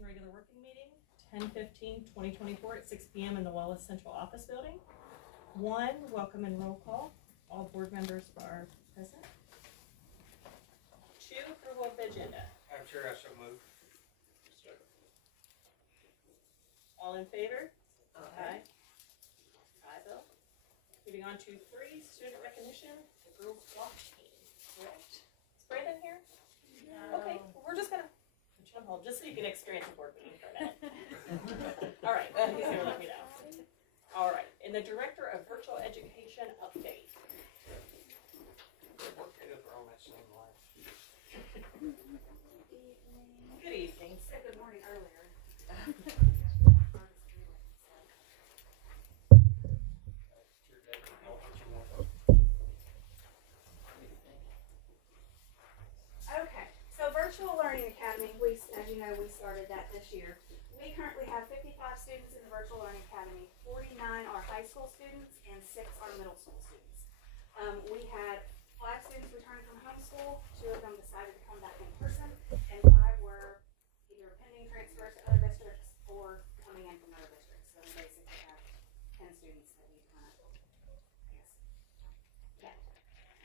Education regular working meeting, 10/15/2024 at 6 p.m. in the Wallace Central Office Building. 1, welcome and roll call. All board members are present. 2, approval of the agenda. Madam Chair, I so move. All in favor? Aye. Aye, Bill. Moving on to 3, student recognition, the girls block team. Correct. Is Brandon here? No. Okay, well, we're just gonna put you on hold, just so you can experience a board meeting for a minute. All right, he's gonna let me know. All right, and the director of virtual education update. We're on that same line. Good evening. Said good morning earlier. Okay, so Virtual Learning Academy, as you know, we started that this year. We currently have 55 students in the Virtual Learning Academy. 49 are high school students and 6 are middle school students. We had 5 students returning from homeschool. 2 of them decided to come back in person, and 5 were either pending transfers to other districts or coming in from other districts. So we basically have 10 students that we kind of, I guess, kept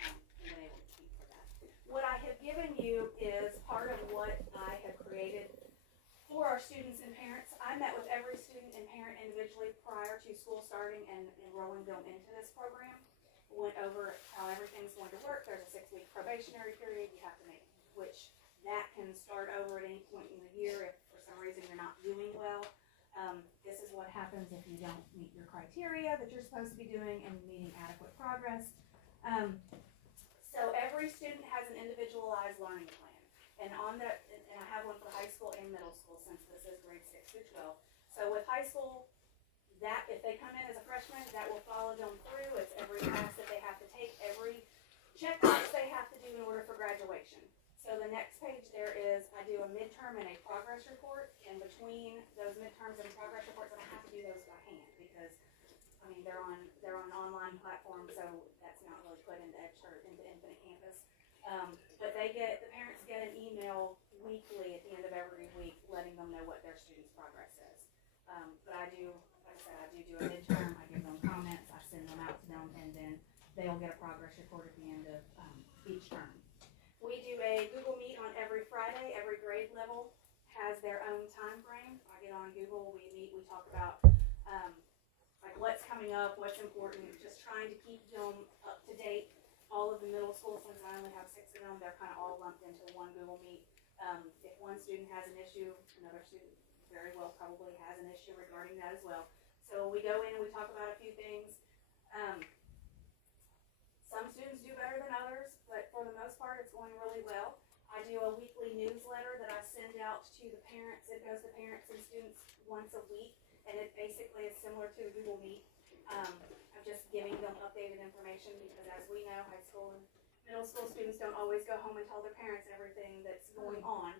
and been able to keep for that. What I have given you is part of what I have created for our students and parents. I met with every student and parent individually prior to school starting and enrolling them into this program. Went over how everything's going to work. There's a 6-week probationary period. You have to make, which that can start over at any point in the year if for some reason you're not doing well. This is what happens if you don't meet your criteria that you're supposed to be doing and meeting adequate progress. So every student has an individualized learning plan. And on that, and I have one for high school and middle school since this is grade 6 through 12. So with high school, that if they come in as a freshman, that will follow them through. It's every class that they have to take, every checkbox they have to do in order for graduation. So the next page there is, I do a midterm and a progress report. And between those midterms and progress reports, and I have to do those by hand because, I mean, they're on an online platform, so that's not really put into Infinite Campus. But the parents get an email weekly at the end of every week letting them know what their student's progress is. But I do, like I said, I do a midterm, I give them comments, I send them out to them, and then they'll get a progress report at the end of each term. We do a Google Meet on every Friday. Every grade level has their own time frame. I get on Google, we meet, we talk about like what's coming up, what's important, just trying to keep them up to date. All of the middle school, since I only have 6 of them, they're kind of all lumped into one Google Meet. If one student has an issue, another student very well probably has an issue regarding that as well. So we go in and we talk about a few things. Some students do better than others, but for the most part, it's going really well. I do a weekly newsletter that I send out to the parents. It goes to parents and students once a week, and it basically is similar to a Google Meet. I'm just giving them updated information because, as we know, high school and middle school students don't always go home and tell their parents everything that's going on.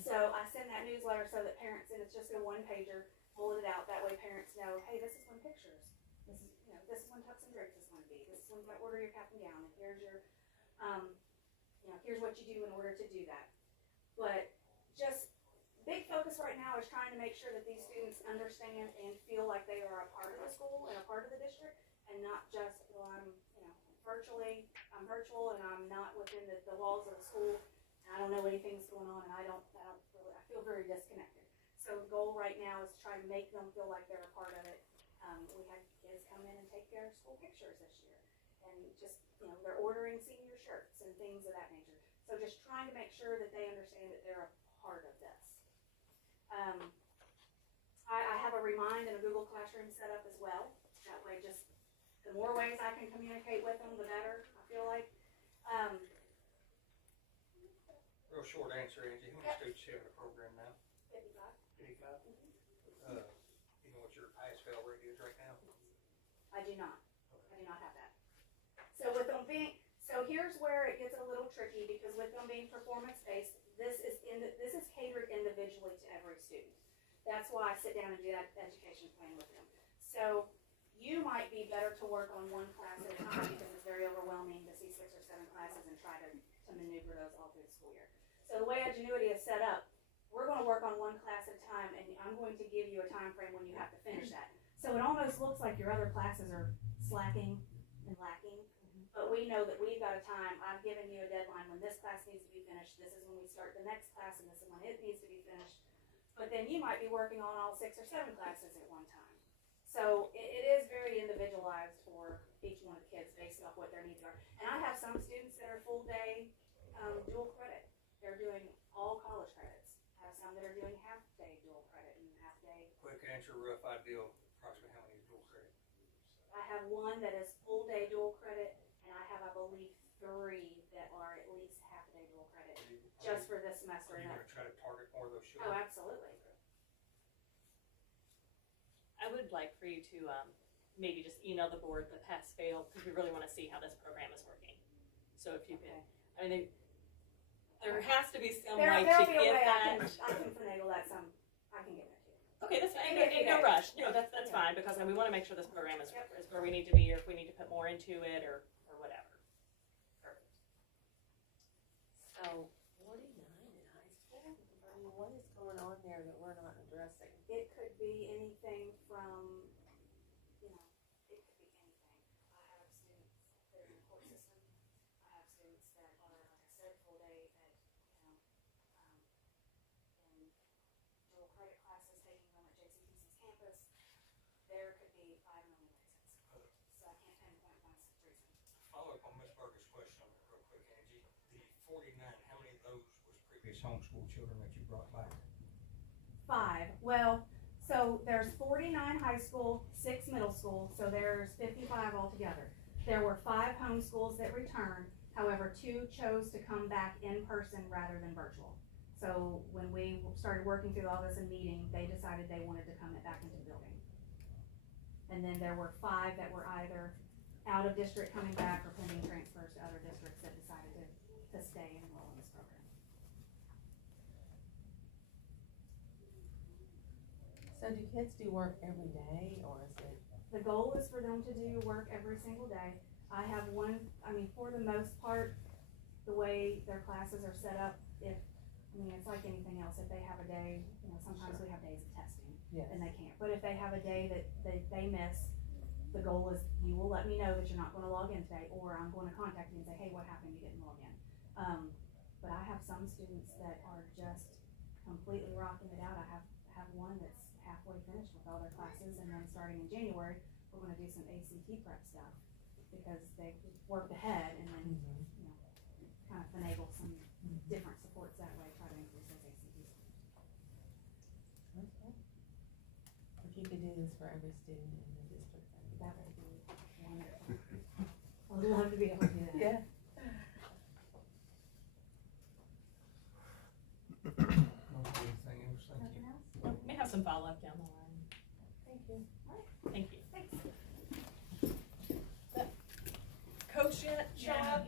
So I send that newsletter so that parents, and it's just a 1-pager, bulleted out. That way parents know, hey, this is when pictures. This is when Tux and Drakes is going to be. This is when you order your cap and gown, and here's your, here's what you do in order to do that. But just big focus right now is trying to make sure that these students understand and feel like they are a part of the school and a part of the district, and not just, well, I'm virtual and I'm not within the walls of the school, and I don't know anything's going on, and I feel very disconnected. So the goal right now is to try to make them feel like they're a part of it. We had kids come in and take their school pictures this year, and just, they're ordering senior shirts and things of that nature. So just trying to make sure that they understand that they're a part of this. I have a Remind and a Google Classroom set up as well. That way, just the more ways I can communicate with them, the better, I feel like. Real short answer, Angie. How many students you have in the program now? 55. 55? You know what your highest fail rate is right now? I do not. I do not have that. So with them being, here's where it gets a little tricky, because with them being performance-based, this is catered individually to every student. That's why I sit down and do that education plan with them. So you might be better to work on one class at a time because it's very overwhelming to see 6 or 7 classes and try to maneuver those all through the school year. So the way Edgenuity is set up, we're gonna work on one class at a time, and I'm going to give you a time frame when you have to finish that. So it almost looks like your other classes are slacking and lacking, but we know that we've got a time, I've given you a deadline when this class needs to be finished, this is when we start the next class, and this is when it needs to be finished. But then you might be working on all 6 or 7 classes at one time. So it is very individualized for each one of the kids based off what their needs are. And I have some students that are full day dual credit. They're doing all college credits. I have some that are doing half day dual credit and half day. Quick answer, rough idea, approximately how many is dual credit? I have one that is full day dual credit, and I have, I believe, 3 that are at least half day dual credit just for this semester. Are you gonna try to target more of those Oh, children? absolutely. I would like for you to maybe just email the board the pass fail, because we really want to see how this program is working. So if you can, I mean, there has to be some way to There'll be a get way that. I can finagle that some. I can get that to you. Okay, that's fine. Maybe a few No days. rush. No, that's Yeah. fine, because we want to make sure this program is Yep. where we need to be, or if we need to put more into it, or whatever. Perfect. So, 49 in high school? I mean, what is going on there that we're not addressing? It could be anything from, you know, it could be anything. I have students that are in the court system. I have students that are, like I said, full day at, you know, in dual credit classes, taking them at JCPC's campus. There could be 5 million reasons. So I can't pinpoint one reason. Follow up on Ms. Berger's question real quick, Angie. The 49, how many of those was previous homeschool children that you brought back? 5. Well, so there's 49 high school, 6 middle school, so there's 55 altogether. There were 5 homeschools that returned, however, 2 chose to come back in person rather than virtual. So when we started working through all this and meeting, they decided they wanted to come back into the building. And then there were 5 that were either out of district coming back or pending transfers to other districts that decided to stay and enroll in this program. So do kids do work every day, or is it? The goal is for them to do work every single day. I have one, for the most part, the way their classes are set up, it's like anything else. If they have a day, sometimes we have days of testing Yes. and they can't. But if they have a day that they miss, the goal is you will let me know that you're not gonna log in today, or I'm gonna contact you and say, hey, what happened? You didn't log in. But I have some students that are just completely rocking it out. I have one that's halfway finished with all their classes, and then starting in January, we're gonna do some ACT prep stuff, because they worked ahead and then, kind of finagle some different supports that way, try to increase those ACT scores. Okay. If you could do this for every student in the district, That would be wonderful. I would love to be able to do that. Yeah. Anything else? Thank you. Nothing else? We may have some follow-up down the line. Thank you. Thank you. Thanks. Coach yet, Chad?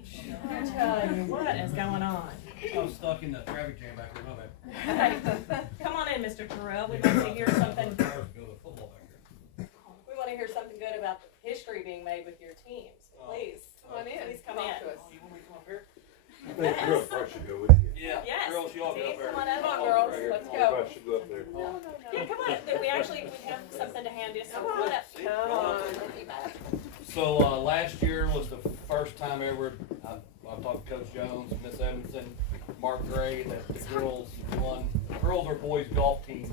I tell you, what is going on? I was stuck in the traffic jam back there, my bad. Come on in, Mr. Terrell. We'd like to hear something. Cars go to football back here. We want to hear something good about the history being made with your teams. Please, come on in. Please come in. You want me to come up here? I think girls probably should go with you. Yeah, Yes. girls, you all go up Team, there. come on up. Come on, girls, Right here. let's You go. probably should go up there. Yeah, come on. We have something to hand you. So come on up. See? Come on. So, last year was the first time ever, I talked to Coach Jones, Miss Edmondson, Mark Gray, that the girls or boys golf team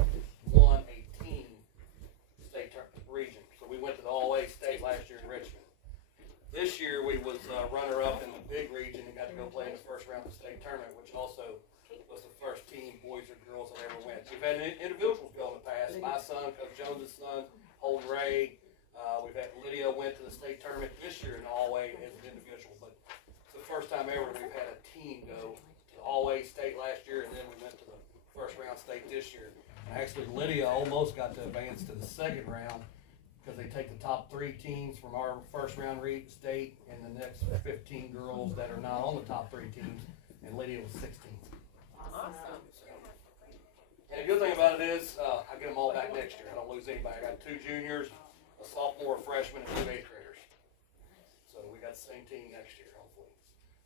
won a team state region. So we went to the All-A state last year in Richmond. This year we was runner-up in the big region and got to go play in the first round of the state tournament, which also was the first team, boys or girls, that ever went. We've had individuals go in the past. My son, Coach Jones' son, Holden Ray. We've had Lydia went to the state tournament this year in All-A as an individual, but it's the first time ever we've had a team go to the All-A state last year, and then we went to the first round state this year. Actually, Lydia almost got to advance to the second round, because they take the top 3 teams from our first round state and the next 15 girls that are not on the top 3 teams, and Lydia was 16th. Awesome. And the good thing about it is, I get them all back next year. I don't lose anybody. I got 2 juniors, a sophomore, a freshman, and 2 8th graders. So we got the same team next year, hopefully.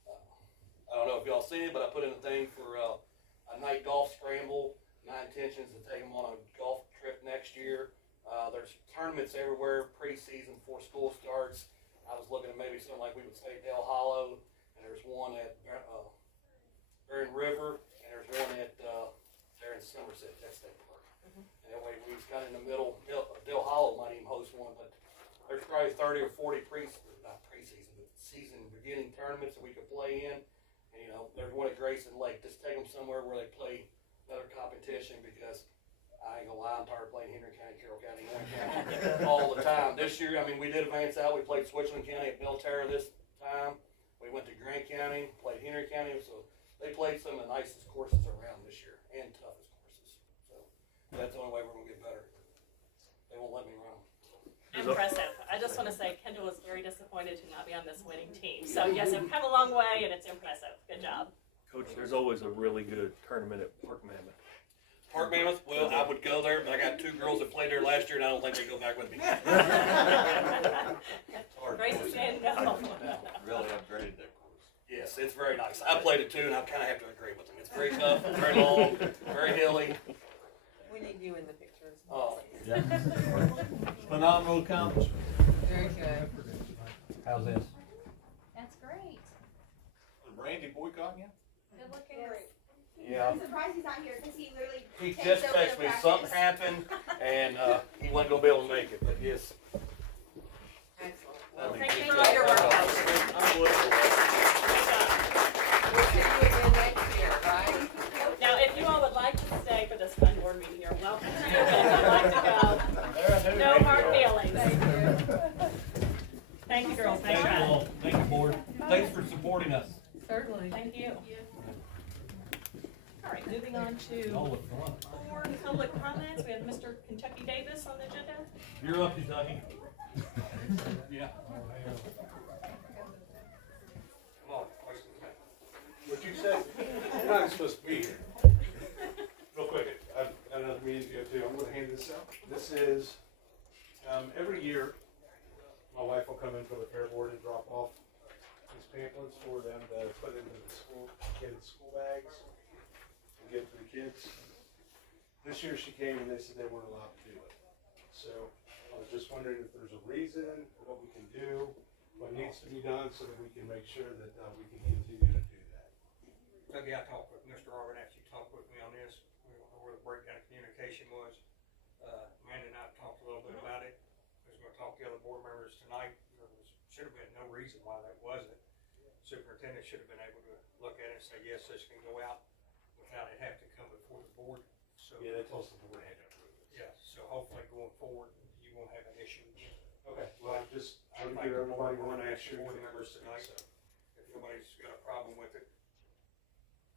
I don't know if y'all seen it, but I put in a thing for a night golf scramble my intention is to take them on a golf trip next year. There's tournaments everywhere pre-season before school starts. I was looking at maybe something like we would say Dale Hollow, and there's one at Barron River, and there's one at there in Somerset, that state park. And that way we was kind of in the middle. Dale Hollow might even host one, but there's probably 30 or 40 not preseason, but season beginning tournaments that we could play in. And, you know, there's one at Grayson Lake. Just take them somewhere where they play another competition, because I ain't gonna lie, I'm tired of playing Henry County, Carroll County, Warren County all the time. This year, I mean, we did advance out. We played Switzerland County at Belterra this time. We went to Grant County, played Henry County. So they played some of the nicest courses around this year and toughest courses. So that's the only way we're gonna get better. They won't let me run them. Impressive. I just want to say Kendall was very disappointed to not be on this winning team. So yes, I've come a long way, and it's impressive. Good job. Coach, there's always a really good tournament at Park Mammoth. Park Mammoth, well, I would go there, but I got 2 girls that played there last year, and I don't think they go back with me. Grace is saying no. Really upgraded that course. Yes, it's very nice. I played it too, and I kind of have to agree with them. It's very tough, very long, very hilly. We need you in the pictures. Oh, Phenomenal accomplishment. Very good. How's this? That's great. Randy boycotting you? Good looking group. yeah. I'm surprised he's not here because he literally He takes just over the texted me practice. something happened, and he wasn't gonna be able to make it. But yes. Excellent. Well, thank you for all your work. We'll see you again next year, right? Now, if you all would like to stay for this fun board meeting, you're welcome to. But if you'd like to go, no hard feelings. Thank you, girls. Thanks for Thank you having. all. Thank you, board. Thanks for supporting us. Certainly. Thank you. All right, moving on All to with fun. board public comments. We have Mr. Kentucky Davis on the agenda. You're up, Kentucky. Yeah. Come on, question time. What'd you say? You're not supposed to be here. Real quick, I've got another meeting to go to. I'm gonna hand this out. This is, every year, my wife will come in for the fair board and drop off these pamphlets for them to put into the kids' school bags and give to the kids. This year she came and they said they weren't allowed to do it. So I was just wondering if there's a reason, what we can do, what needs to be done so that we can make sure that we can continue to do that. Dougie, I talked with Mr. Arvin, actually talked with me on this, where the breakdown of communication was. Amanda and I talked a little bit about it. I was gonna talk to the other board members tonight. Should have been no reason why that wasn't. Superintendent should have been able to look at it and say, yes, this can go out without it having to come before the board. So, Yeah, they told us the board had to approve it. yeah, so hopefully going forward, you won't have an issue again. Okay, well, I just, I want think to give everybody we're one gonna extra. ask board members tonight. If nobody's got a problem with it,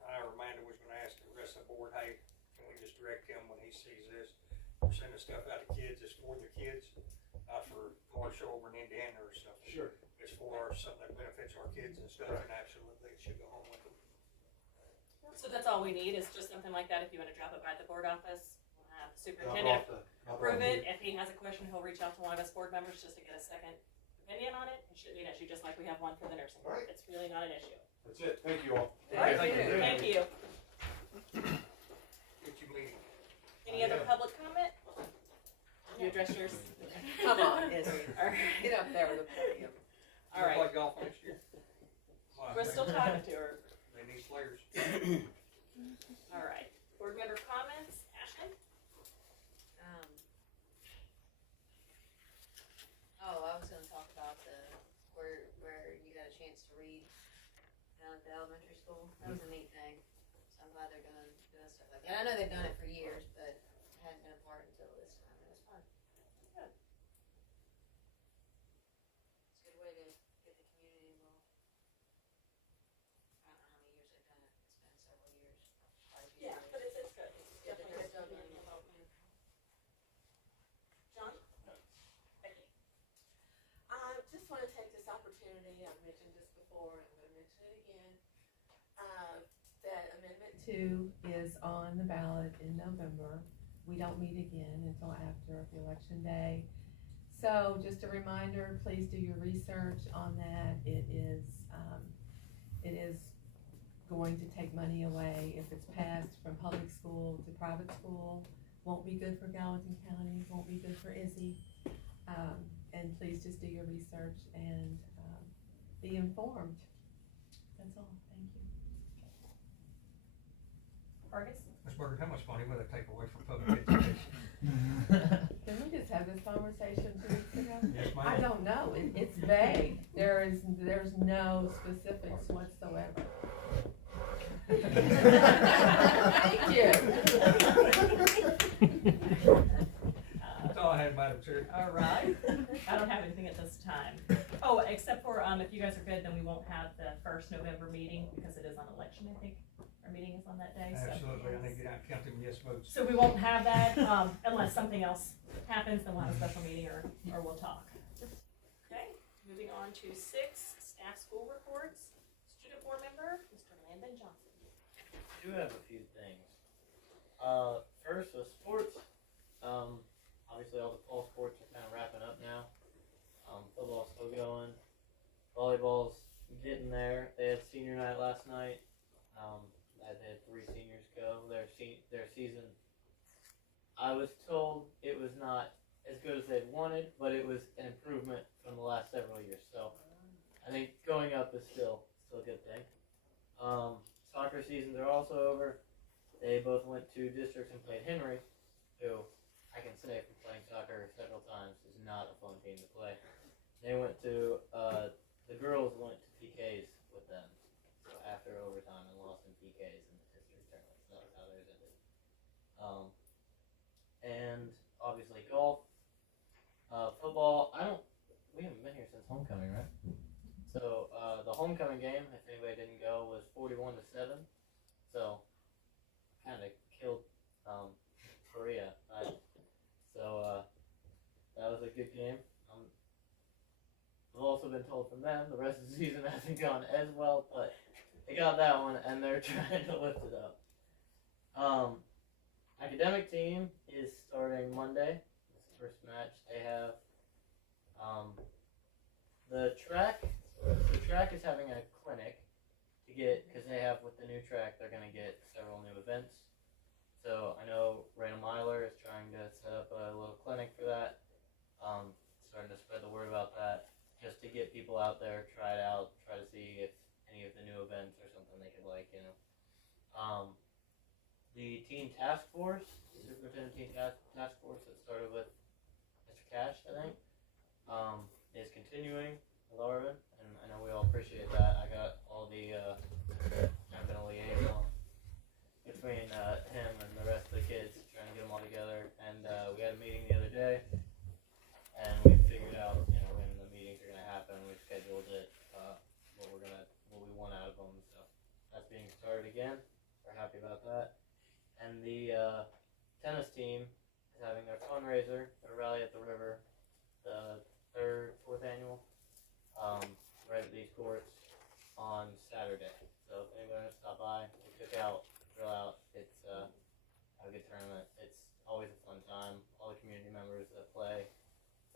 I or Amanda was gonna ask the rest of the board, hey, can we just direct him when he sees this? We're sending stuff out to kids, it's for the kids, not for Marshall over in Indiana or something. Sure. It's for something that benefits our kids and stuff, and absolutely it should go home with them. So that's all we need, is just something like that. If you want to drop it by the board office, we'll have the Drop superintendent off the- drop approve off it. If he has a question, he'll reach out to one of us board members just to get a second opinion on it. It should be an issue, just like we have one for the nursing. All right. It's really not an issue. That's it, thank you all. Thank you. Thank you. Get you meeting. Any other public comment? You address yours? Come on, Izzy. All right. Get up there with the podium. All right. Play golf next year. We're still talking to her. They need players. All right. Board member comments? Ashley? I was gonna talk about where you got a chance to read down at the elementary school. That was a neat thing. So I'm glad they're doing stuff like that. I know they've done it for years, but I hadn't been a part until this time. It was fun. Good. It's a good way to get the community involved. I don't know how many years they've done it. It's been several years. Quite a few Yeah, years. but it's good. It's Yeah, but definitely they're still good. doing it. John? Becky? I just want to take this opportunity, I've mentioned this before, I'm going to mention it again, that Amendment 2 is on the ballot in November. We don't meet again until after the election day. So just a reminder, please do your research on that. It is going to take money away if it's passed from public school to private school. Won't be good for Gallatin County, won't be good for Izzy. And please just do your research and be informed. That's all, thank you. Vargas? Ms. Berger, how much money will it take away from public education? Didn't we just have this conversation 2 weeks ago? Yes, ma'am. I don't know, it's vague, there's no specifics whatsoever. Thank you. That's all I had, Madam Chair. All right, I don't have anything at this time. Oh, except for, if you guys are good, then we won't have the first November meeting because it is on election, I think. Our meeting is on that day, so. Absolutely, I need to get out and count them yes votes. So we won't have that, unless something else happens, then we'll have a special meeting or we'll talk. Okay, moving on to 6, staff school reports. Student board member, Mr. Landon Johnson. I do have a few things. First, with sports, obviously all the fall sports are kind of wrapping up now. Football's still going. Volleyball's getting there. They had senior night last night. They had 3 seniors go. Their season, I was told it was not as good as they'd wanted, but it was an improvement from the last several years. So I think going up is still a good thing. Soccer seasons are also over. They both went to districts and played Henry, who I can say from playing soccer several times is not a fun team to play. They went to, the girls went to PKs with them. So after overtime and lost in PKs in the district tournament. So that was how theirs ended. And obviously golf. Football, we haven't been here since homecoming, right? So, the homecoming game, if anybody didn't go, was 41-7. So, kind of killed, Korea. That was a good game. I've also been told from them the rest of the season hasn't gone as well, but they got that one and they're trying to lift it up. Academic team is starting Monday. It's the first match. They have, the track is having a clinic to get, because they have, with the new track, they're going to get several new events. So I know Randall Myler is trying to set up a little clinic for that. Starting to spread the word about that, just to get people out there, try it out, try to see if any of the new events are something they could like, you know. The teen task force, superintendent teen task force that started with Mr. Cash, I think, is continuing with Arvin, and I know we all appreciate that. I got all the, I've been a liaison between him and the rest of the kids, trying to get them all together, and we had a meeting the other day, and we figured out, you know, when the meetings are gonna happen. We scheduled it, what we want out of them. So that's being started again. We're happy about that. And the tennis team is having their fundraiser, their rally at the river, the 4th annual, right at these courts on Saturday. So if anybody wants to stop by, we took out, drill out. It's a good tournament. It's always a fun time. All the community members that play,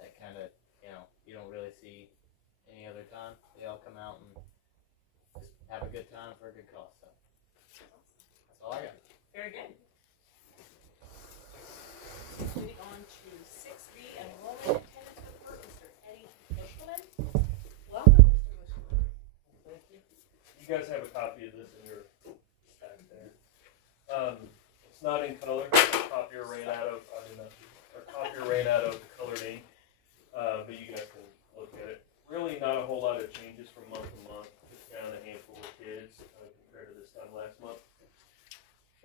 that kind of, you know, you don't really see any other time. They all come out and just have a good time for a good cause. So that's all I got. Very good. Moving on to 6B, enrollment attendance report, Mr. Eddie Bushman. Welcome, Mr. Bushman. Thank you. You guys have a copy of this in your stack there. It's not in color. Our copier ran out of colored ink, but you guys can look at it. Really, not a whole lot of changes from month to month. Just down a handful of kids compared to this time last month.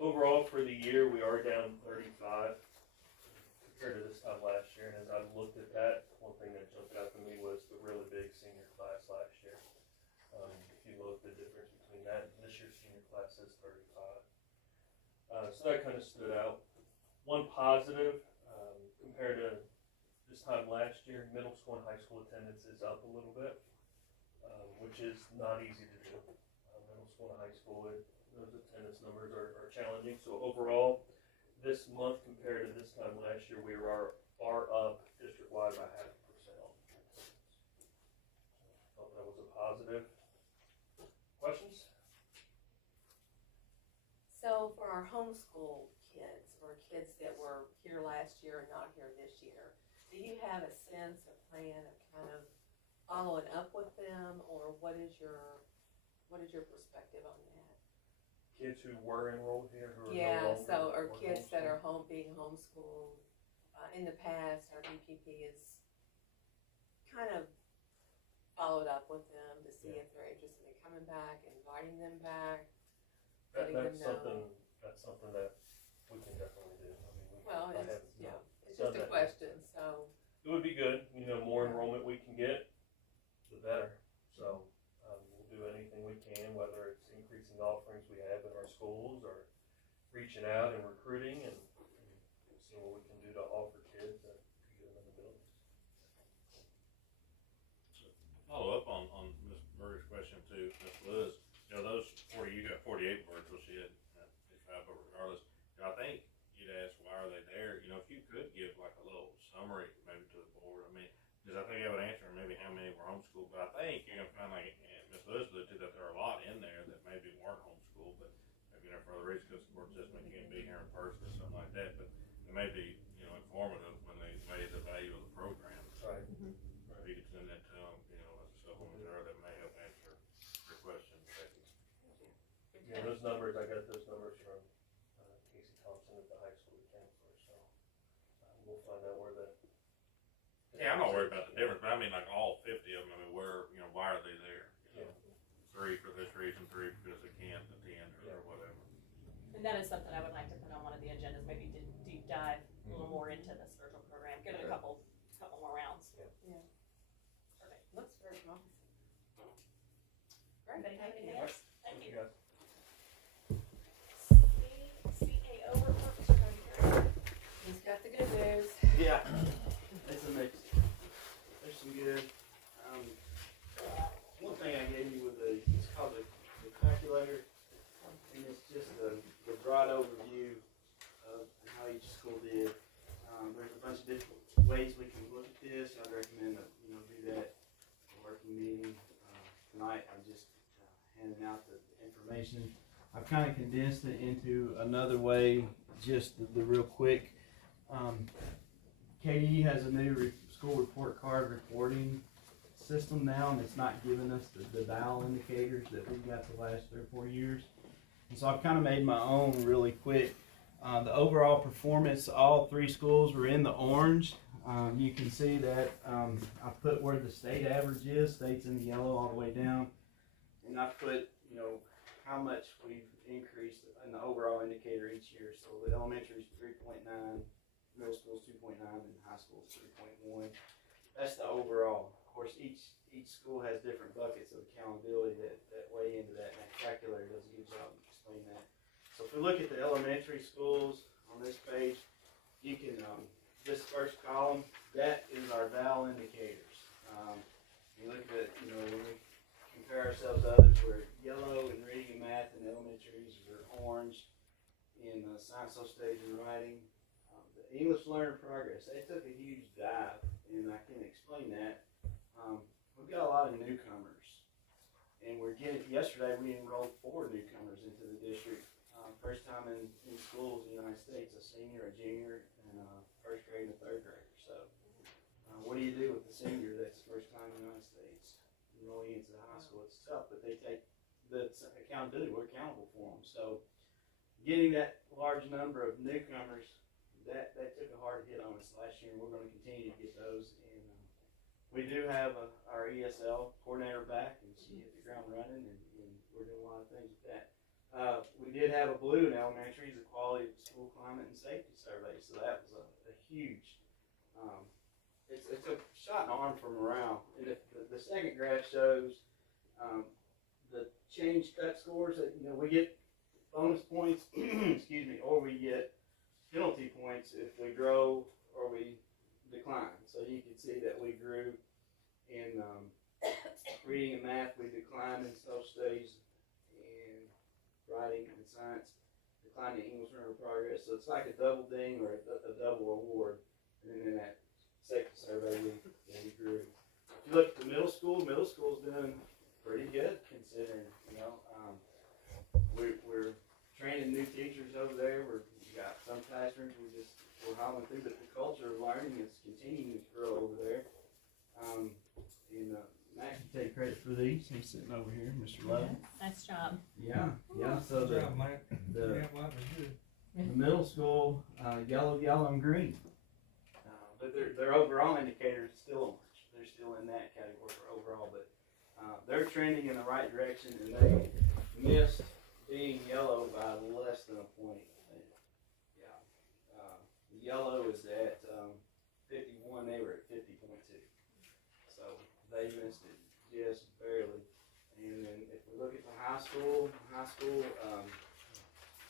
Overall, for the year, we are down 35 compared to this time last year. And as I looked at that, one thing that jumped out to me was the really big senior class last year. If you look, the difference between that and this year's senior class is 35. So that kind of stood out. One positive, compared to this time last year, middle school and high school attendance is up a little bit, which is not easy to do. Middle school and high school, those attendance numbers are challenging. So overall, this month compared to this time last year, we are up district-wide by 0.5%. Thought that was a positive. Questions? homeschool kids or kids that were here last year and not here this year, do you have a sense or plan of kind of following up with them, or what is your perspective on that? Kids who were enrolled here who are no Yeah, longer. so, or or kids that homeschooled. are being homeschooled. In the past, our DPP has kind of followed up with them to see if they're interested in coming back, inviting them back. letting them know. That's something that we can definitely do. I mean, Well, I it's, have yeah, not it's done just a that. question, so. It would be good, more enrollment we can get, the better. So, we'll do anything we can, whether it's increasing the offerings we have in our schools or reaching out and recruiting and seeing what we can do to offer kids and get them in the buildings. Follow up on Ms. Murray's question too, Ms. Liz, those 40, you got 48 birds, well, she had 55, but regardless, I think you'd ask, why are they there? If you could give like a little summary maybe to the board, because I think I would answer maybe how many were homeschooled, but I think you're gonna find, like Ms. Liz alluded to, that there are a lot in there that maybe weren't homeschooled, but maybe for other reasons, because support system can't be here in person or something like that, but it may be, informative when they weigh the value of the program. Right. If you could send that to them, as a supplement there, that may help answer your question. Yeah, those numbers, I got those numbers from Casey Thompson at the high school counselor, so we'll find out where that. Yeah, I'm not worried about the difference, but like all 50 of them, where, why are they there? Yeah. 3 for this reason, 3 because they can't attend or whatever. And that is something I would like to put on one of the agendas, maybe to deep dive a little more into the spiritual program, give it a couple more rounds. Yeah. Perfect. Looks very promising. Great, Anybody have thank anything you. else? Thank you. guys. CAO report, Mr. Cody. He's got the good news. Yeah, it's a mix. There's some good. One thing I gave you it's called the calculator, and it's just the broad overview of how each school did. There's a bunch of different ways we can look at this. I'd recommend that do that at a working meeting tonight. I'm just handing out the information. I've kind of condensed it into another way, just the real quick. KDE has a new school report card reporting system now, and it's not giving us the dial indicators that we've got the last 3 or 4 years. And so I've kind of made my own really quick. The overall performance, all 3 schools were in the orange. You can see that I put where the state average is. State's in the yellow all the way down. And I put, how much we've increased in the overall indicator each year. So the elementary is 3.9, middle school is 2.9, and high school is 3.1. That's the overall. Of course, each school has different buckets of accountability that weigh into that, and that calculator does a good job of explaining that. So if we look at the elementary schools on this page, you can, this first column, that is our VAL indicators. You look at, when we compare ourselves to others, we're yellow in reading and math in elementaries, we're orange in science, social studies, and writing. The English learner progress, they took a huge dive, and I can explain that. We've got a lot of newcomers, and yesterday we enrolled 4 newcomers into the district. First time in schools in the United States, a senior, a junior, and first grade and a third grader. So what do you do with the senior that's first time in the United States enrolling into the high school? It's tough, but they take the accountability. We're accountable for them. So getting that large number of newcomers, that took a hard hit on us last year, and we're going to continue to get those. And we do have our ESL coordinator back, and she hit the ground running, and we're doing a lot of things with that. We did have a blue in elementary, the quality of school climate and safety survey, so that was a huge, it's a shot in the arm for morale. And the second graph shows the change cut scores that, we get bonus points, excuse me, or we get penalty points if we grow or we decline. So you can see that we grew in reading and math, we declined in social studies and writing and science, declined in English learner progress. So it's like a double ding or a double award. And then in that safety survey, we grew. If you look at the middle school's doing pretty good considering, we're training new teachers over there. credit for these. He's sitting over here, Mr. Lowe. Nice job. Yeah, so Good job, Mike. the, Yeah, well, that was good. the middle school, yellow, and green. But their overall indicator is still orange. They're still in that category for overall, but they're trending in the right direction, and they missed being yellow by less than a point. Yeah, the yellow is at 51. They were at 50.2, so they missed it just barely. And then if we look at the high school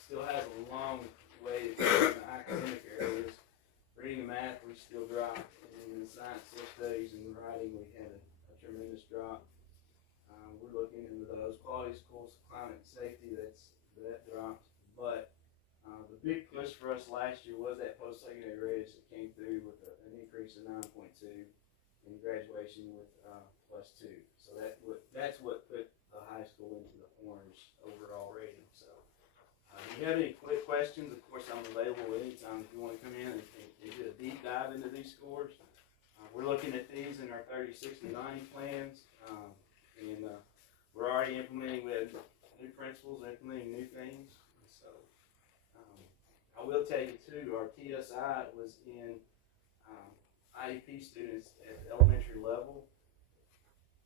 still has a long way to go in the academic areas. Reading and math, we still dropped. In science, social studies, and writing, we had a tremendous drop. We're looking into those. Quality schools, climate and safety, that dropped. But the big push for us last year was that post-secondary grades that came through with an increase of 9.2 in graduation with +2. So that's what put the high school into the orange overall rating. So if you have any quick questions, of course I'm available anytime if you want to come in and do a deep dive into these scores. We're looking at these in our 30, 60, 90 plans, and we're already implementing with new principles, implementing new things. So I will tell you too, our TSI was in IEP students at the elementary level.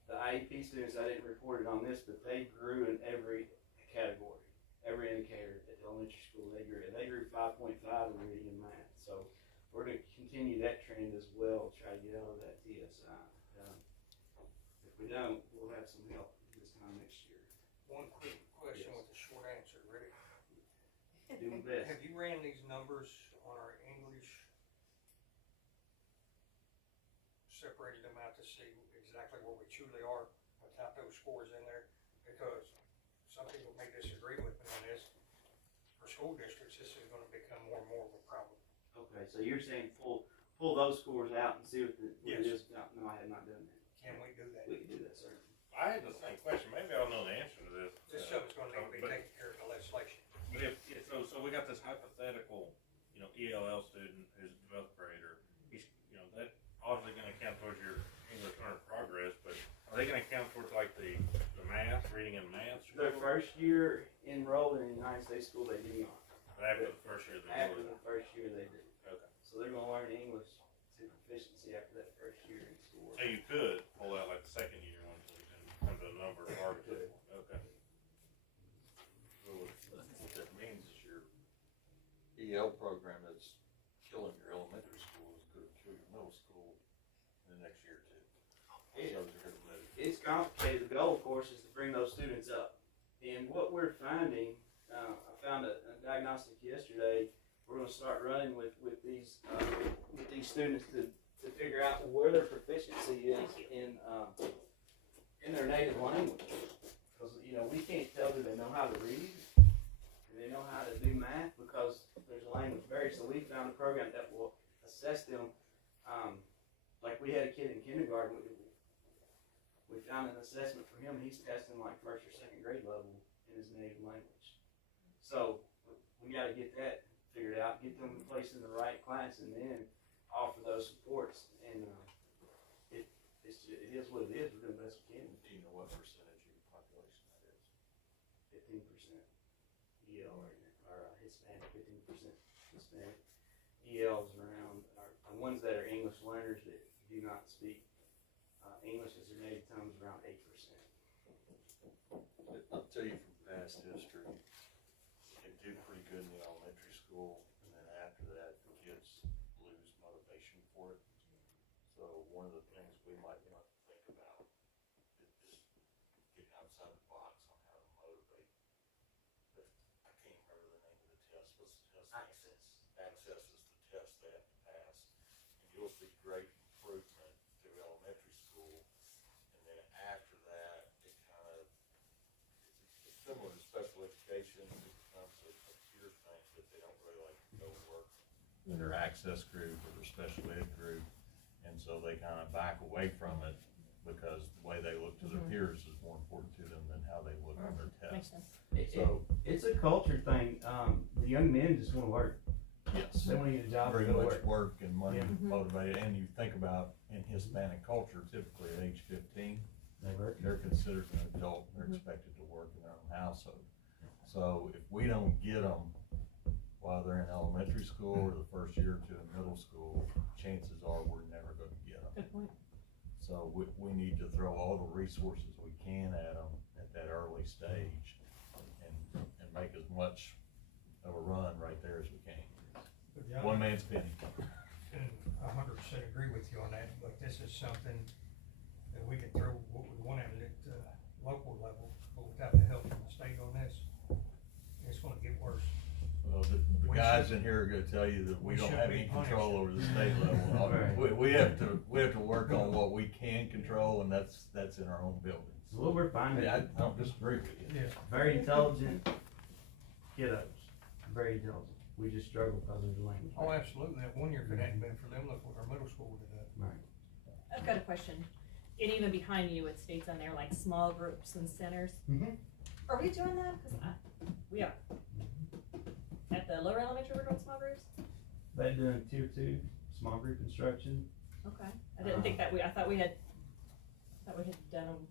The IEP students, I didn't report it on this, but they grew in every category, every indicator at the elementary school. They grew 5.5 in reading and math. So we're going to continue that trend as well, try to get out of that TSI. If we don't, we'll have some help this time next year. One quick question with a short answer, ready? Do my best. Have you ran these numbers on our English? Separated them out to see exactly where we truly are, and type those scores in there, because some people may disagree with me on this. For school districts, this is gonna become more and more of a problem. Okay, so you're saying pull those scores out and see what it is? No, I have not done that. Can we do that? We can do that, certainly. I had the same question, maybe I'll know the answer to this. This stuff's gonna need to be but- taken care of in the legislation. But so we got this hypothetical, ELL student who's a 12th grader. He's, that obviously gonna count towards your English learner progress, but are they gonna count towards like the math, reading and math? Their first year enrolled in the United States school, they do not. After the first year, After the first year, they do. Okay. So they're gonna learn English to proficiency after that first year in school. So you could pull out like the second year one, so we can come to a number of targets. Okay. So what that means is your EL program that's killing your elementary school is going to kill your middle school in the next year or two. It's complicated. The goal, of course, is to bring those students up. And what we're finding, I found a diagnostic yesterday. We're going to start running with these students to figure out where their proficiency is in their native language. Because we can't tell do they know how to read, do they know how to do math, because there's a language barrier. So we found a program that will assess them. Like we had a kid in kindergarten. We found an assessment for him. He's testing like first or second grade level in his native language. So we got to get that figured out, get them placed in the right class, and then offer those supports. And it is what it is. We're doing the best we can. Do you know what percentage of your population that is? 15% EL or Hispanic, 15% Hispanic. ELs around are ones that are English learners that do not speak English as their native tongue is around 8%. I'll tell you from past history, you can do pretty good in the elementary school, and then after that, the kids lose motivation for it. So one of the things we might want to think about is just getting outside the box on how to motivate. But I can't remember the name of the test. What's the test? Access. Access is the test they have to pass, and you'll see great improvement through elementary school, and then after that, it's similar to special education. It becomes a peer thing that they don't really like to go work in their access group or their special ed group, and so they kind of back away from it because the way they look to their peers is more important to them than how they look on their Makes tests. sense. So it's a culture thing. The young men just want to work. Yes. They want to get a job. Very and go much to work. work and money Yeah. motivated, and you think about in Hispanic culture, typically at age 15, They work. They're considered an adult, they're expected to work in their own household. So if we don't get them while they're in elementary school or the first year or two in middle school, chances are we're never gonna get them. Good point. So we need to throw all the resources we can at them at that early stage and make as much of a run right there as we can. But John, One man's penny. and 100% agree with you on that, but this is something that we can throw what we want at it at the local level, but without the help from the state on this, it's gonna get worse. Well, the guys in here are gonna tell you that we don't have any control over the state level. Right. We have to work on what we can control, and that's in our own buildings. So what we're finding, I don't disagree with you. Yeah. very intelligent kiddos, very intelligent. We just struggle because of the language. Oh, absolutely, that 1 year, if it hadn't been for them, look what our middle school would have done. Right. I've got a question. And even behind you, it states on there like small groups and centers. Mhm. Are we doing that? Cause we are. At the lower elementary, we're doing small groups? They're doing tier 2, small group instruction. Okay. I didn't think that I thought we had done them.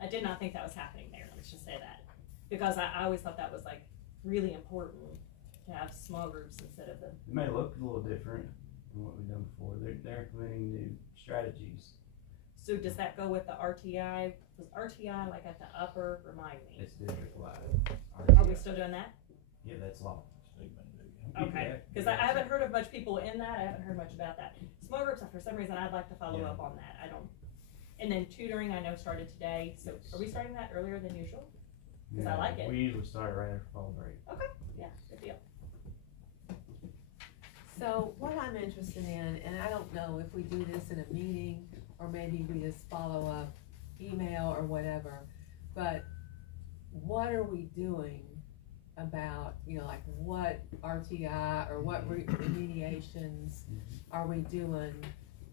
I did not think that was happening there, let's just say that. Because I always thought that was like really important to have small groups instead of the. It may look a little different than what we've done before. They're implementing new strategies. So does that go with the RTI? Was RTI like at the upper, remind me? It's district wide. Are we still doing that? Yeah, that's law. Okay, cause I haven't heard of much people in that, I haven't heard much about that. Small groups, for some reason, I'd like to follow up on that, I don't. And then tutoring, I know started today, so are we starting that earlier than usual? Cause I like it. We usually start right after fall break. Okay, yeah, good deal. So what I'm interested in, and I don't know if we do this in a meeting, or maybe we just follow up email or whatever, but what are we doing about, like what RTI or what remediations are we doing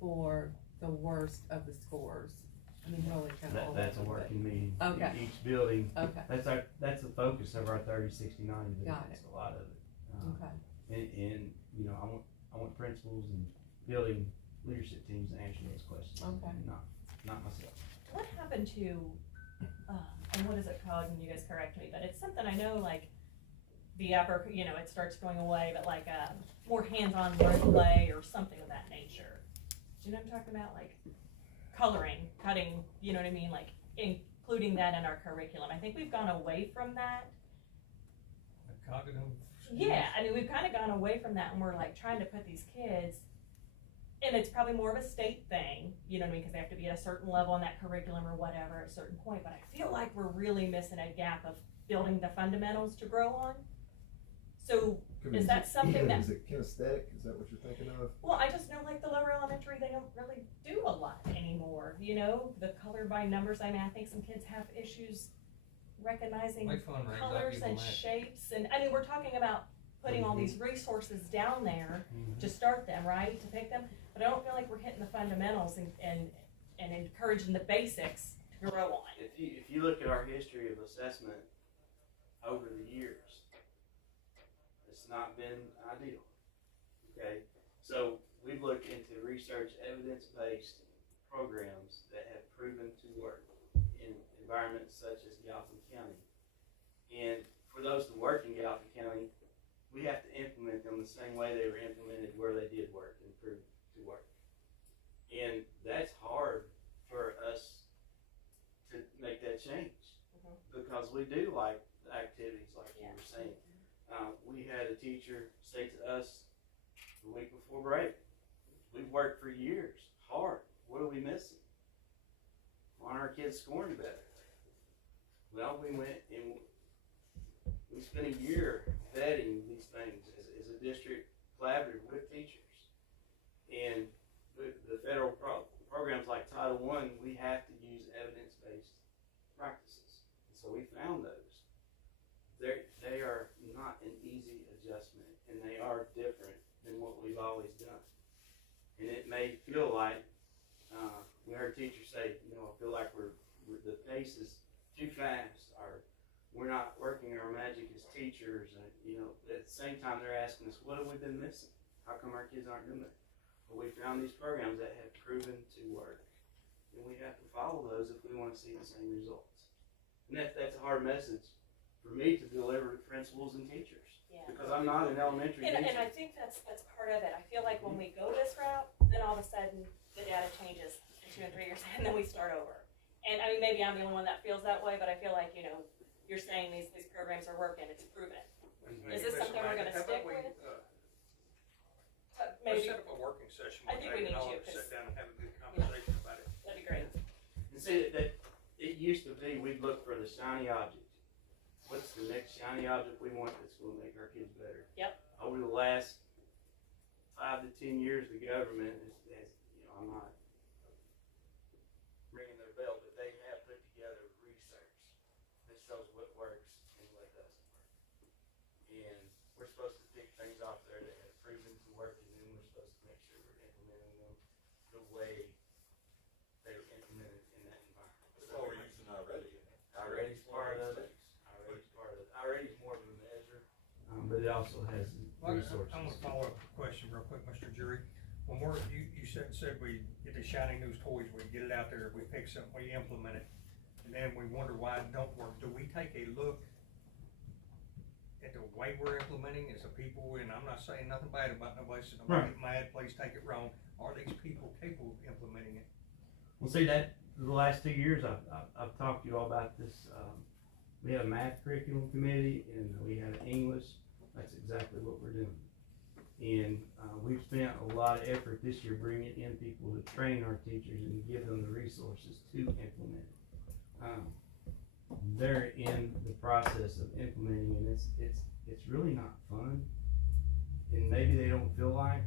for the worst of the scores? I mean, really kind of all That's a of them, working meeting. Okay. Each building. Okay. That's the focus of our 30-60-90 vision. Got it. A lot of it. Okay. And I want principals and building leadership teams to answer those questions. Okay. Not myself. What happened to, and what is it called, and you guys correct me, but it's something I know, like, the upper, it starts going away, but like, more hands-on word play or something of that nature. Do you know what I'm talking about? Like, coloring, cutting, you know what I mean? Like, including that in our curriculum. I think we've gone away from that. The cognitive. Yeah, I mean, we've kind of gone away from that, and we're like trying to put these kids, and it's probably more of a state thing, you know what I mean, because they have to be at a certain level in that curriculum or whatever at a certain point, but I feel like we're really missing a gap of building the fundamentals to grow on. So, is that something that... Is it kinesthetic? Is that what you're thinking of? Well, I just know like the lower elementary, they don't really do a lot anymore, the color by numbers. I mean, I think some kids have issues recognizing colors and shapes, and I mean, we're talking about putting all these resources down there to start them, right, to pick them, but I don't feel like we're hitting the fundamentals and encouraging the basics to grow on. If you look at our history of assessment over the years, it's not been ideal, okay? So we've looked into research evidence-based programs that have proven to work in environments such as Gallatin County. And for those that work in Gallatin County, we have to implement them the same way they were implemented where they did work and proved to work. And that's hard for us to make that change because we do like the activities like you were saying. We had a teacher say to us the week before break, we've worked for years, hard, what are we missing? Why aren't our kids scoring better? Well, we went and we spent a year vetting these things as a district collaborative with teachers. And the federal programs like Title I, we have to use evidence-based practices. And so we found those. They are not an easy adjustment, and they are different than what we've always done. And it may feel like, we heard teachers say, I feel like the pace is too fast, or we're not working our magic as teachers. And, at the same time, they're asking us, what have we been missing? How come our kids aren't doing that? Well, we found these programs that have proven to work, and we have have to follow those if we want to see the same results. And that's a hard message for me to deliver to principals and teachers. Yeah. Because I'm not an elementary teacher. And I think that's part of it. I feel like when we go this route, then all of a sudden the data changes in 2 and 3 years, and then we start over. And I mean, maybe I'm the only one that feels that way, but I feel like, you know, you're saying these programs are working, it's proven. Is this something we're gonna stick with? Let's Maybe, set up a working session I one think day we and need all to, of us 'cause- sit down and have a good conversation about it. that'd be great. And see, that it used to be we'd look for the shiny object. What's the next shiny object we want that's going to make our kids better? Yep. Over the last 5 to 10 years, the government has, you know, I'm not ringing their bell, but they have put together research that shows what works and what doesn't work. And we're supposed to pick things off there that have proven to work, and then we're supposed to make sure we're implementing them the way they were implemented in that environment. That's all we're using already. Already's part of it. Already's more of a measure, but it also has resources. I'm gonna follow up a question real quick, Mr. Jury. When you said we get the shiny new toys, we get it out there, we pick something, we implement it, and then we wonder why it don't work. Do we take a look at the way we're implementing as a people, and I'm not saying nothing bad about nobody, so nobody get mad, please take it wrong. Are these people capable of implementing it? Well, see that the last 2 years I've talked to you all about this. We had a math curriculum committee and we had an English. That's exactly what we're doing. And we've spent a lot of effort this year bringing in people to train our teachers and give them the resources to implement it. They're in the process of implementing, and it's really not fun. And maybe they don't feel like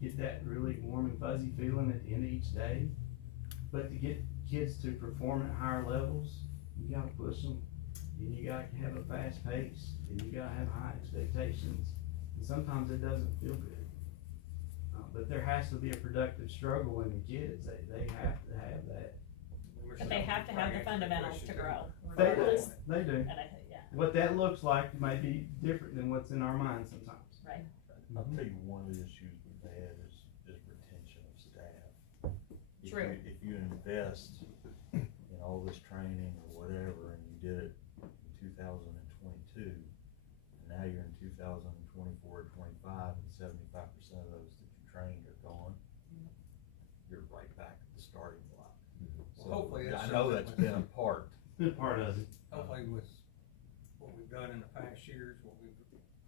get that really warm and fuzzy feeling at the end of each day. But to get kids to perform at higher levels, you gotta push them, and you gotta have a fast pace, and you gotta have high expectations. And sometimes it doesn't feel good. But there has to be a productive struggle in the kids. They have to have that. But they have to have the fundamentals to grow. They do. regardless. They do. And I think, yeah, What that looks like might be different than what's in our minds sometimes. right. I'll tell you, one of the issues we've had is retention of staff. True. If you invest in all this training or whatever, and you did it in 2022, and now you're in 2024 or 25, and 75% of those that you trained are gone, you're right back at the starting block. So Hopefully it's I know something that's with- been a part. It's been part of it. Hopefully with what we've done in the past years, what we've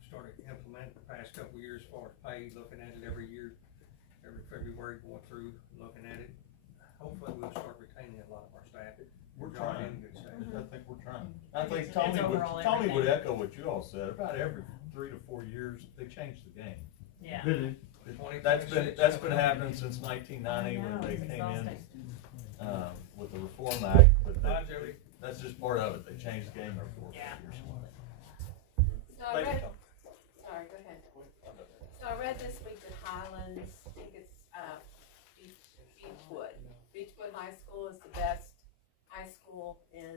started implementing the past couple of years as far as pay, looking at it every year, every February, going through, looking at it. Hopefully we'll start retaining a lot of our staff. We're drawing trying. in good staff. I think we're trying. I think It's Tony overall would everything. echo what you all said. About every 3 to 4 years, they change the game. Yeah. That's been happening since 1990 I when know, they it's came in, exhausting. with the Reform Act, but Bye, Jody. that's just part of it. They changed the game every 4 or 5 Yeah. years. So I Thank you, read, Tom. sorry, go ahead. So I read this week that Highlands, I think it's, Beechwood High School is the best high school in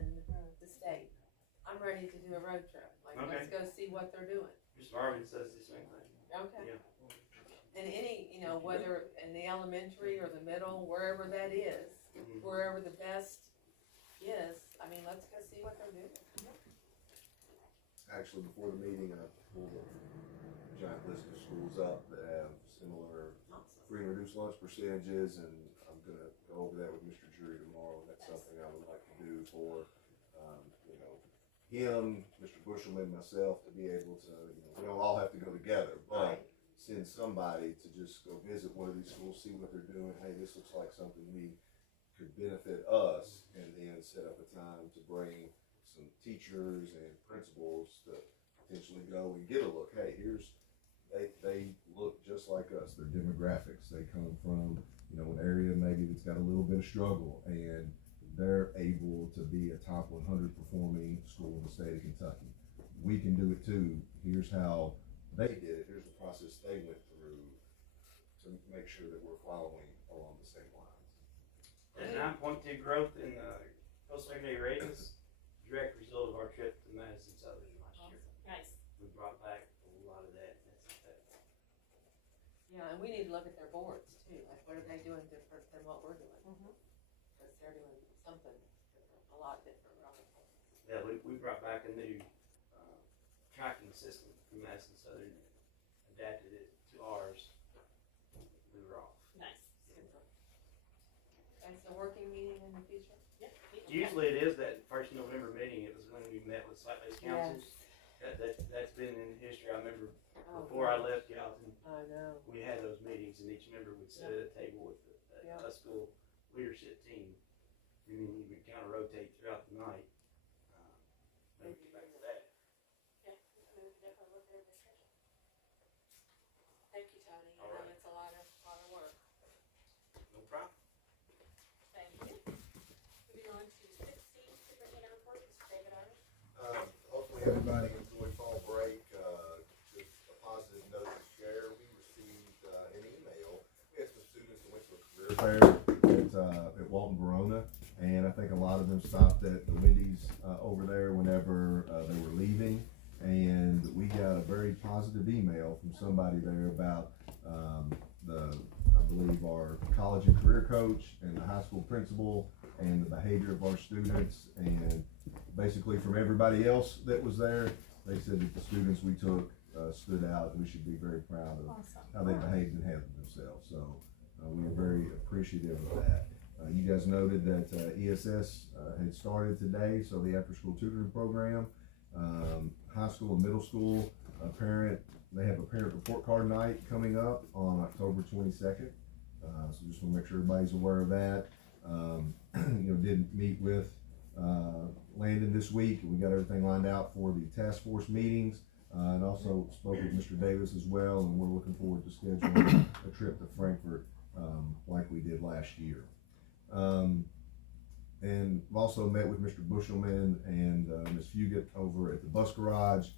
the state. I'm ready to do a road trip, like, let's go see what they're doing. Mr. Marvin says the same thing. Okay. Yeah. And any, you know, whether in the elementary or the middle, wherever that is, Mhm. wherever the best is, I mean, let's go see what they're doing. Actually, before the meeting, I pulled a giant list of schools up that have similar free and reduced lunch percentages, and I'm gonna go over that with Mr. Drury tomorrow. That's something I would like to do for, him, Mr. Bushelman, myself, to be able to, we don't all have to go together, but send somebody to just go visit one of these schools, see what they're doing. Hey, this looks like something we could benefit us, and then set up a time to bring some teachers and principals to potentially go and get a look. Hey, they look just like us. Their demographics, they come from, an area maybe that's got a little bit of struggle, and they're able to be a top 100 performing school in the state of Kentucky. We can do it too. Here's how they did it. Here's the process they went through to make sure that we're following along the same lines. That 9.2 growth in post-secondary ratings, direct result of our trip to Madison Southern last year. Nice. We brought back a lot of that. Yeah, and we need to look at their boards too, like what are they doing different than what we're doing? Because they're doing something different, a lot different, right? Yeah, we brought back a new tracking system from Madison Southern, adapted it to ours. We were off. Nice. And so working meeting in the future? Yeah. Usually it is that first November meeting. It was when we met with site-based councils. That's been in history. I remember before I left Gallatin, I know. we had those meetings, and each member would sit at a table with a school leadership team. And then we would kind of rotate throughout the night. Maybe get back to that. Yeah, I mean, we can definitely look at every schedule. Thank you, Tony. I All know right. it's a lot of work. No problem. Thank you. Moving on to 16, superintendent report, Mr. David Irish. Hopefully everybody enjoyed fall break. Just a positive note to share. We received an email. We had some students that went to a career fair at Walton Verona, and I think a lot of them stopped at the Wendy's over there whenever they were leaving. And we got a very positive email from somebody there about I believe our college and career coach and the high school principal and the behavior of our students, and basically from everybody else that was there, they said that the students we took stood out, and we should be very proud of how they behaved and handled themselves. So we are very appreciative of that. You guys noted that ESS had started today, so the after-school tutoring program, high school and middle school, they have a parent report card night coming up on October 22nd. So just want to make sure everybody's aware of that. Did meet with Landon this week, and we got everything lined out for the task force meetings, and also spoke with Mr. Davis as well, and we're looking forward to scheduling a trip to Frankfurt like we did last year. And I've also met with Mr. Bushelman and Ms. Fugit over at the bus garage,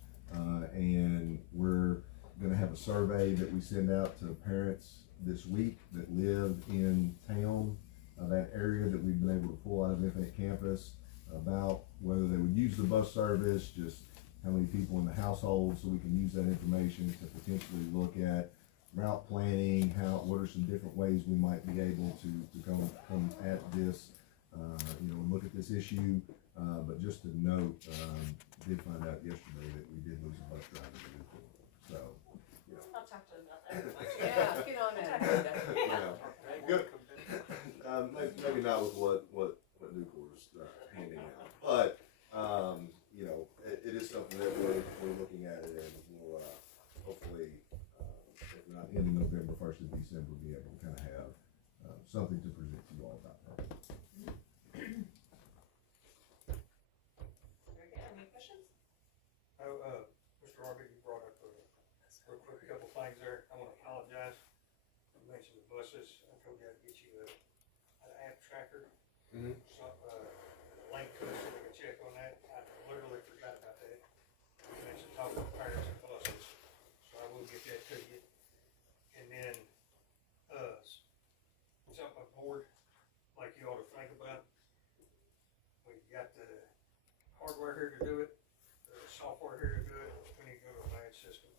and we're going to have a survey that we send out to parents this week that live in town, that area that we've been able to pull out of Infinite Campus, about whether they would use the bus service, just how many people in the household, so we can use that information to potentially look at route planning, what are some different ways we might be able to come at this, look at this issue. But just to note, did find out yesterday that we did lose a bus driver to Newport. So, I'll talk to them about that. Yeah, get on that. Good. Maybe not with what Newport is handing out, but it is something that we're looking at it, and we'll hopefully, if not end of November, 1st of December, be able to kind of have something to present to you all about that. Very good. Any questions? Mr. Harvey, you brought up real quick a couple things there. I want to apologize. You mentioned the buses. I told you I'd get you an app tracker. Mm-hmm. Link to it so we can check on that. I literally forgot about that. You mentioned talking to parents and buses, so I will get that to you. And then, something a board like you ought to think about. We got the hardware here to do it, the software here to do it. We need to go to a badge system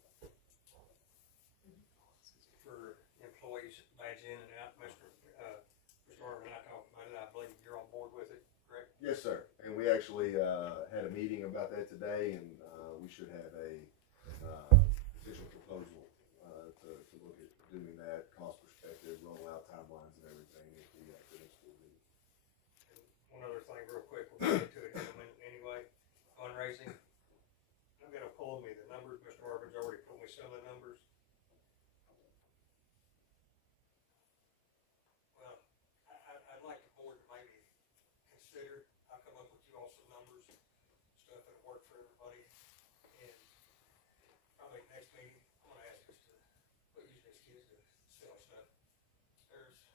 for employees to badge in and out. Mr. Arvin and I talked about it. I believe you're on board with it, correct? Yes, sir. And we actually had a meeting about that today, and we should have a official proposal to look at doing that, cost perspective, rollout timelines, and everything at the next school meeting. One other thing real quick, we'll get to it in a minute anyway. Fundraising. I've got to pull me the numbers. Mr. Arvin's already pulled me some of the numbers. Well, I'd like the board to maybe consider, I'll come up with you all some numbers, stuff that'll work for everybody. And probably next meeting, I'm gonna ask us to quit using these kids to sell stuff.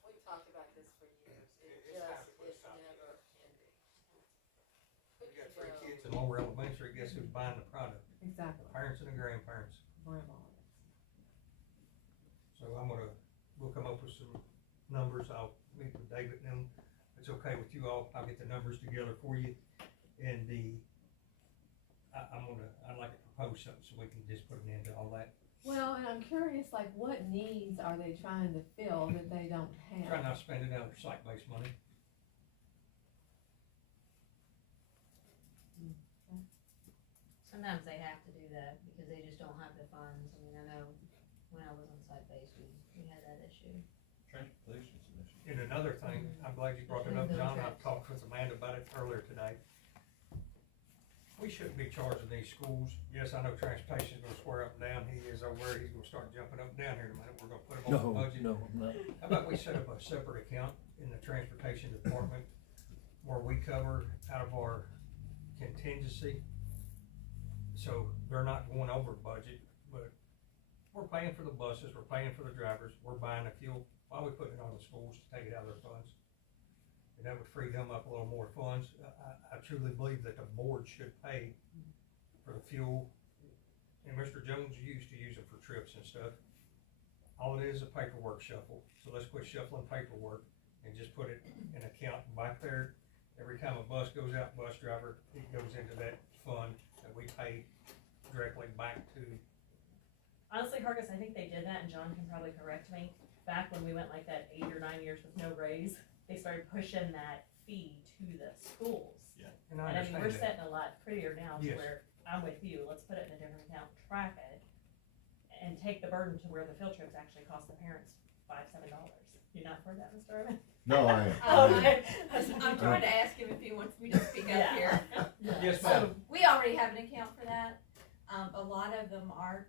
We've talked about this for years. It's time to put a stop to it. never ending. We got 3 kids in Lower Elementary, guess who's buying the product? Exactly. Parents and the grandparents. Grandma. So we'll come up with some numbers. I'll meet with David and them. It's okay with you all. I'll get the numbers together for you. And I'd like to propose something so we can just put an end to all that. Well, and I'm curious, like, what needs are they trying to fill that they don't have? Try not to spend it out of site-based money. sometimes they have to do that because they just don't have the funds. I mean, I know when I was on site-based, we had that issue. Transportation's an issue. And another thing, I'm glad you brought it up, John, I've talked with Amanda about it earlier today. We shouldn't be charging these schools. Yes, I know transportation's gonna swear up and down, he is over there, he's gonna start jumping up and down here in a minute, we're gonna put him on the budget. No, I'm not. How about we set up a separate account in the transportation department where we cover out of our contingency? So they're not going over budget, but we're paying for the buses, we're paying for the drivers, we're buying the fuel. Why are we putting it on the schools to take it out of their funds? And that would free them up a little more funds. I truly believe that the board should pay for the fuel. And Mr. Jones used to use it for trips and stuff. All it is a paperwork shuffle. So let's quit shuffling paperwork and just put it in an account back there. Every time a bus goes out, bus driver, it goes into that fund that we pay directly back to. Honestly, Hargis, I think they did that, and John can probably correct me. Back when we went like that 8 or 9 years with no raise, they started pushing that fee to the schools. Yeah. And I mean, we're setting a lot prettier now to Yes. where I'm with you, let's put it in a different account, track it, and take the burden to where the field trips actually cost the parents $5-7. You not for that, Mr. Irvin? No, I am. Oh, okay. I'm trying to ask him if he wants me to speak up here. Yes, So, ma'am. we already have an account for that. A lot of them are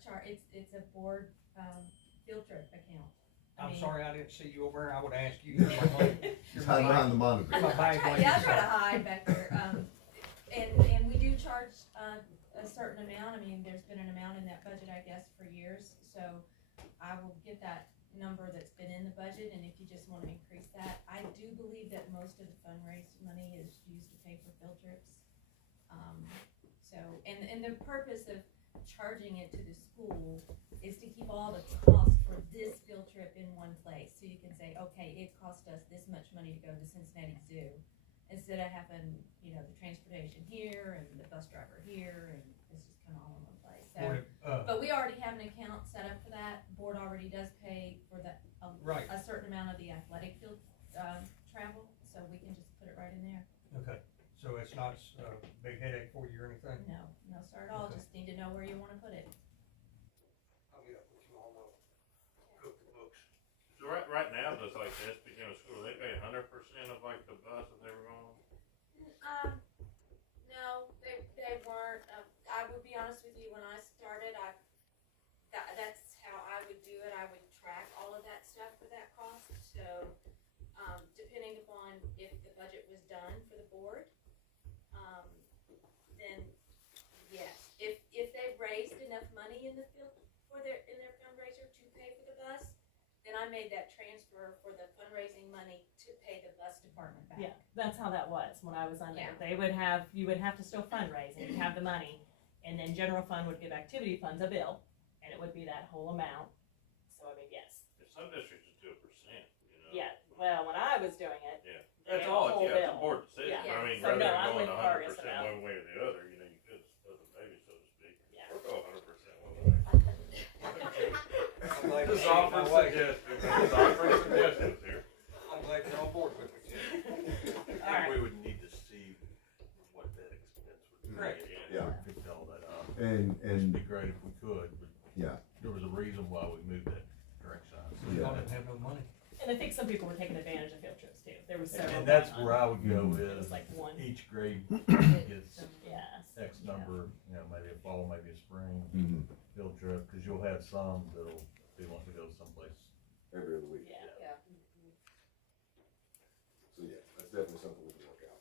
it's a board, field trip account. I'm sorry I didn't see you over there. I would ask you. He's hiding behind the monitor. My bag like Yeah, I this. try to hide back there. And we do charge a certain amount. I mean, there's been an amount in that budget, I guess, for years. So I will get that number that's been in the budget, and if you just want to increase that, I do believe that most of the fundraised money is used to pay for field trips. And the purpose of charging it to the school is to keep all the costs for this field trip in one place. So you can say, okay, it cost us this much money to go to Cincinnati Zoo, instead of having, you know, the transportation here and the bus driver here, and it's just kind of all in one place. So, but we already have an account set up for that. Board already does pay for that, Right. a certain amount of the athletic field travel, so we can just put it right in there. Okay, so it's not a big headache for you or anything? No, sir, at all. Okay. Just need to know where you want to put it. I'll get up with you all, cook the books. So right now, does like the SPM school, they pay 100% of like the bus that they were going? No, they weren't. I would be honest with you. When I started, that's how I would do it. I would track all of that stuff for that cost. So, depending upon if the budget was done for the board, then yes, if they raised enough money in the field in their fundraiser to pay for the bus, then I made that transfer for the fundraising money to pay the bus department back. Yeah, that's how that was when I was on there. Yeah. They would have, you would have to still fundraise and you'd have the money, and then general fund would give activity funds a bill, and it would be that whole amount. So I mean, yes. Some districts just do 1%, you know? Yeah, well, when I was doing it, Yeah. they That's had a all, whole yeah, it's bill. a board decision. Yeah. I mean, So, rather no, than I'm going with 100% Vargas about- one way or the other, you know, you could split the baby, so to speak. Yeah. Or go 100% one way. I'm glad Just you're on offering my way. suggestions, just offering suggestions here. I'm glad you're on board with me, Jim. All right. We would need to see what that expense would be. Correct. Yeah. We could tell that up. And It'd be great if we could, but yeah, there was a reason why we moved that direct side. So y'all didn't have no money. And I think some people were taking advantage of field trips too. There was several. And that's going where on. I would go It was is, like one. each grade gets Yes. X number, you know, maybe a fall, maybe a spring mhm, field trip, cause you'll have some that'll be wanting to go someplace. every other week. Yeah. So yeah, that's definitely something we can work out.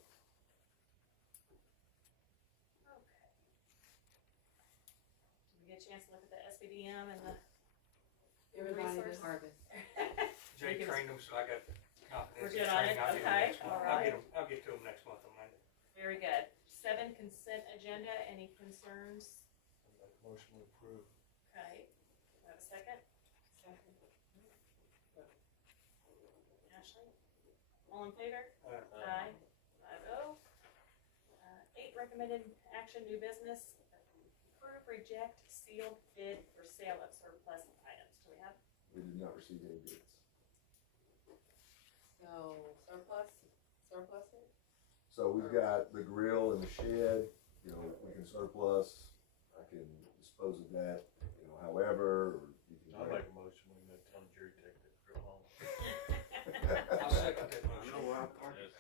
Did we get a chance to look at the SBDM and the Everybody resource? was harvest. Jay trained them, so I got confidence. We're in good on training. it? I'll get them Okay, next month. all I'll right. get them, I'll get to them next month on Monday. Very good. 7 consent agenda. Any concerns? Make a motion to approve. Okay. Do I have a second? Second. Ashley? All in favor? Aye. 5-0. 8, recommended action, new business. Approve, reject, sealed bid for sale of surplus items. Do we have? We did not receive any bids. So surplus it? So we've got the grill and the shed, you know, we can surplus, can dispose of that, however, or you can. I'll make a motion, we make Tom Jerry take that grill home. I'll second that I motion. know where I park it.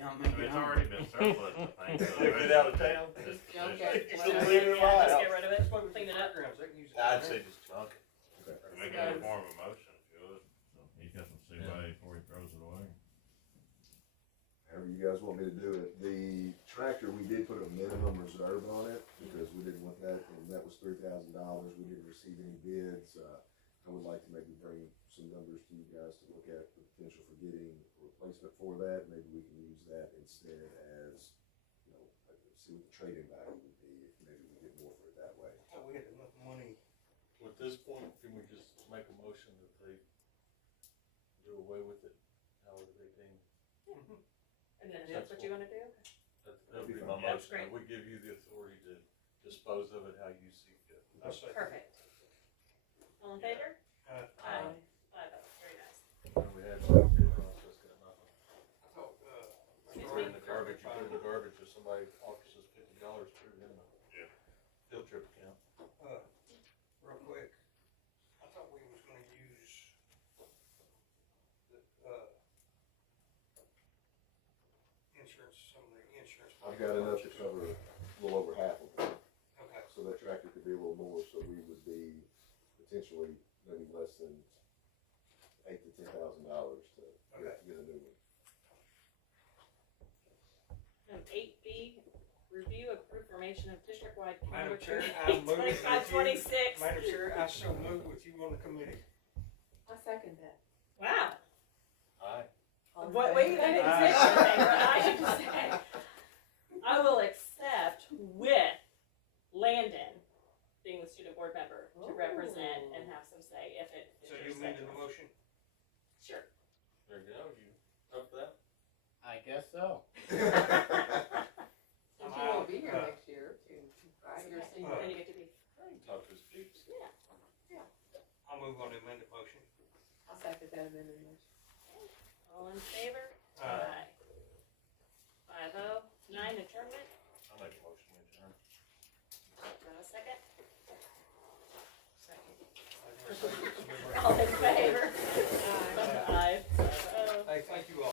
I mean, it's already been surplus, I think. So Take it out of town? Just Junk just- it. Just leave it in my Yeah, just house. get rid of it, just clean it up. Programs, they can use it. I'd say just junk it. Make it in the form of a motion, if you would. So he's got some CYA before he throws it away. However you guys want me to do it. The tractor, we did put a minimum reserve on it because we didn't want that, and that was $3,000. We didn't receive any bids. I would like to maybe bring some numbers to you guys to look at the potential for getting a replacement for that. Maybe we can use that instead as, see what the trade-in value would be if maybe we get more for it that way. Oh, we had enough money. At this point, can we just make a motion that they do away with it, however they deem? And then that's what you wanna do? That'd be my That's motion, great. that we give you the authority to dispose of it how you see fit. I'll second. Perfect. All in favor? Uh, Aye. 5-0, very nice. And we had one bid process, got nothing. I thought, Excuse Throw me? it in the garbage, you put it in the garbage, if somebody offers us $50, put it in the field trip account. real quick, I thought we was gonna use the, insurance, some of the insurance. I've got enough to cover a little over half of it. Okay. So that tractor could be a little more, so we would be potentially maybe less than $8,000 to $10,000 to get a new one. 8B, review approve formation of district-wide Madam calendar Chair, I move with you. 25-26. Madam Chair, I so move with you on the committee. I second that. Wow. Aye. What, wait, I didn't say anything, but I didn't say. I will accept with Landon being the student board member to represent and have some say if it. So you amended the motion? Sure. There you go, you up for that? I guess so. Since you won't be here next year to ride your Then senior. you get to be. I can talk to his peeps. Yeah. I'll move on the amended motion. I'll second that amendment motion. All in favor? Aye. 5-0. 9, adjournment. I'll make a motion, we adjourn. A second. Second. All in favor?